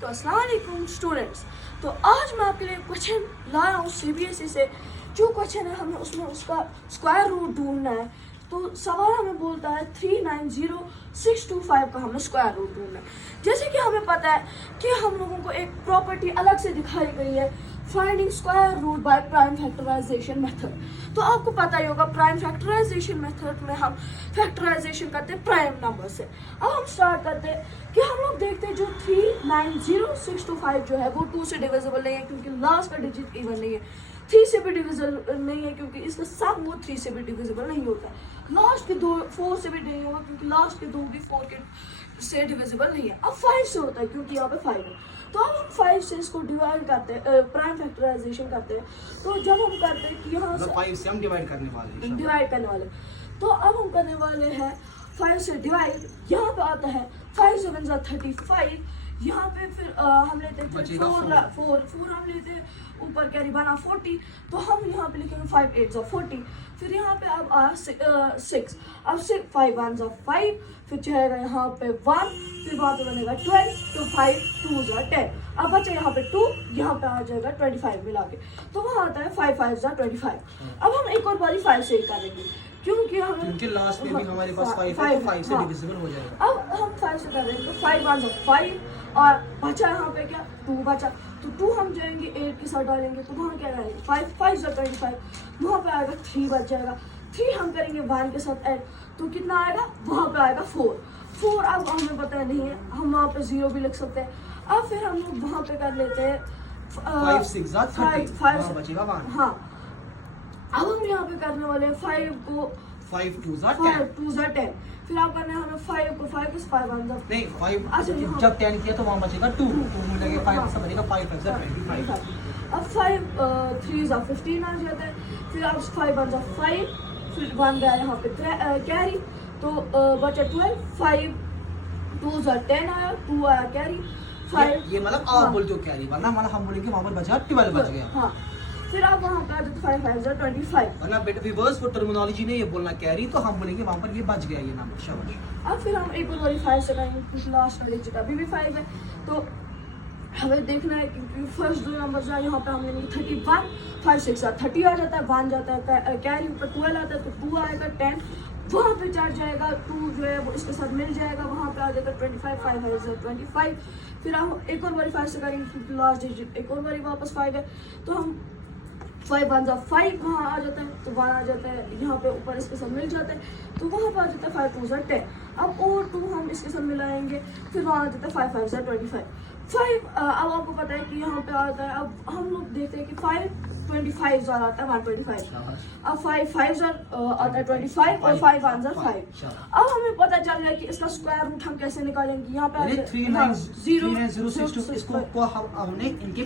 तो अस्सलाम वालेकुम स्टूडेंट्स। तो आज मैं आपके लिए क्वेश्चन लाया हूँ CBSE से। जो क्वेश्चन है हमें उसमें उसका स्क्वायर रूट ढूंढना है। तो सवाल हमें बोलता है 390625 का हमें स्क्वायर रूट ढूंढना है। जैसे कि हमें पता है कि हम लोगों को एक प्रॉपर्टी अलग से दिखाई गई है, finding square root by prime factorisation method. तो आपको पता ही होगा प्राइम फैक्टराइजेशन मेथड में हम फैक्टराइजेशन करते हैं प्राइम नंबर से। अब हम स्टार्ट करते हैं कि हम लोग देखते हैं जो 390625 जो है वो 2 से डिविजिबल नहीं है क्योंकि लास्ट का डिजिट इवन नहीं है। 3 से भी डिविजिबल नहीं है क्योंकि इसका सम वो 3 से भी डिविजिबल नहीं होता। लास्ट के 2 4 से भी नहीं होगा क्योंकि लास्ट के 2 भी 4 के से डिविजिबल नहीं है। अब 5 से होता है क्योंकि यहाँ पे 5 है। तो अब हम 5 से इसको डिवाइड करते हैं, प्राइम फैक्टराइजेशन करते हैं। तो जब हम करते हैं कि यहाँ से 5 से हम डिवाइड करने वाले तो अब हम करने वाले हैं 5 से डिवाइड। यहाँ पे आता है 5 7 35। यहाँ पे फिर हम लेते हैं 4 हम लेते हैं ऊपर कैरी बना 40। तो हम यहाँ पे लिखेंगे 5 8 40। फिर यहाँ पे अब आया 6। अब 5 1 5। फिर जाएगा यहाँ पे 1। फिर वहाँ पे बनेगा 12। तो 5 2 10। अब बचा यहाँ पे 2। यहाँ पे आ जाएगा 25 मिला के। तो वहाँ आता है 5 5 25। अब हम एक और बारी 5 से करेंगे क्योंकि लास्ट में भी हमारे पास 5 है तो 5 से डिविजिबल हो जाएगा। अब हम 5 से करेंगे तो 5 1 5 और बचा यहाँ पे क्या 2 बचा। तो 2 हम जाएंगे 8 के साथ डालेंगे तो वहाँ क्या आएगा 5 5 25। वहाँ पे आएगा 3 बच जाएगा। 3 हम करेंगे 1 के साथ ऐड तो कितना आएगा वहाँ पे आएगा 4। अब हमें पता नहीं है, हम वहाँ पे 0 भी लिख सकते हैं। अब फिर हम लोग वहाँ पे कर लेते हैं 5 6 30 वहाँ बचेगा 1। हाँ, अब हम यहाँ पे करने वाले हैं 5 को 5 2 10। फिर आप करना है हमें 5 को 5 5 1 नहीं 5 अच्छा, जब 10 किया तो वहाँ बचेगा 2 मिलेगा 5 से बचेगा 5 5 25। अब 5 3 15 आ जाता है। फिर आप 5 1 5। फिर 1 गया यहाँ पे कैरी तो बचा 12। 5 2 10 आया 2 आया कैरी 5। ये मतलब आप बोलते हो कैरी वरना मतलब हम बोलेंगे वहाँ पर बचा 12 बच गया। हाँ, फिर आप वहाँ पे आ जाते 5 5 25। वरना बेटा रिवर्स वो टर्मिनोलॉजी ने ये बोलना कैरी तो हम बोलेंगे वहाँ पर ये बच गया ये नाम शाबाश। अब फिर हम एक और बारी 5 से करेंगे क्योंकि लास्ट वाले डिजिट अभी भी 5 है। तो हमें देखना है क्योंकि फर्स्ट 2 नंबर जो है यहाँ पे हम लेंगे 31। 5 6 30 आ जाता है 1 जाता है कैरी ऊपर 12 आता है तो 2 आएगा 10। वहाँ पे चढ़ जाएगा 2 जो है वो इसके साथ मिल जाएगा। वहाँ पे आ जाएगा 25 5 25। फिर हम एक और बारी 5 से करेंगे क्योंकि लास्ट डिजिट एक और बारी वापस 5 है। तो हम 5 1 5 वहाँ आ जाता है तो 1 आ जाता है यहाँ पे ऊपर इसके साथ मिल जाता है तो वहाँ पे आ जाता है 5 2 10। अब और 2 हम इसके साथ मिलाएंगे फिर वहाँ आ जाता है 5 5 25। 5 अब आपको पता है कि यहाँ पे आता है। अब हम लोग देखते हैं कि 5 25 आता है 125। अब 5 5 आता है 25 और 5 1 5। अब हमें पता चल गया कि इसका स्क्वायर रूट हम कैसे निकालेंगे। यहाँ पे 3906 इसको हमने इनके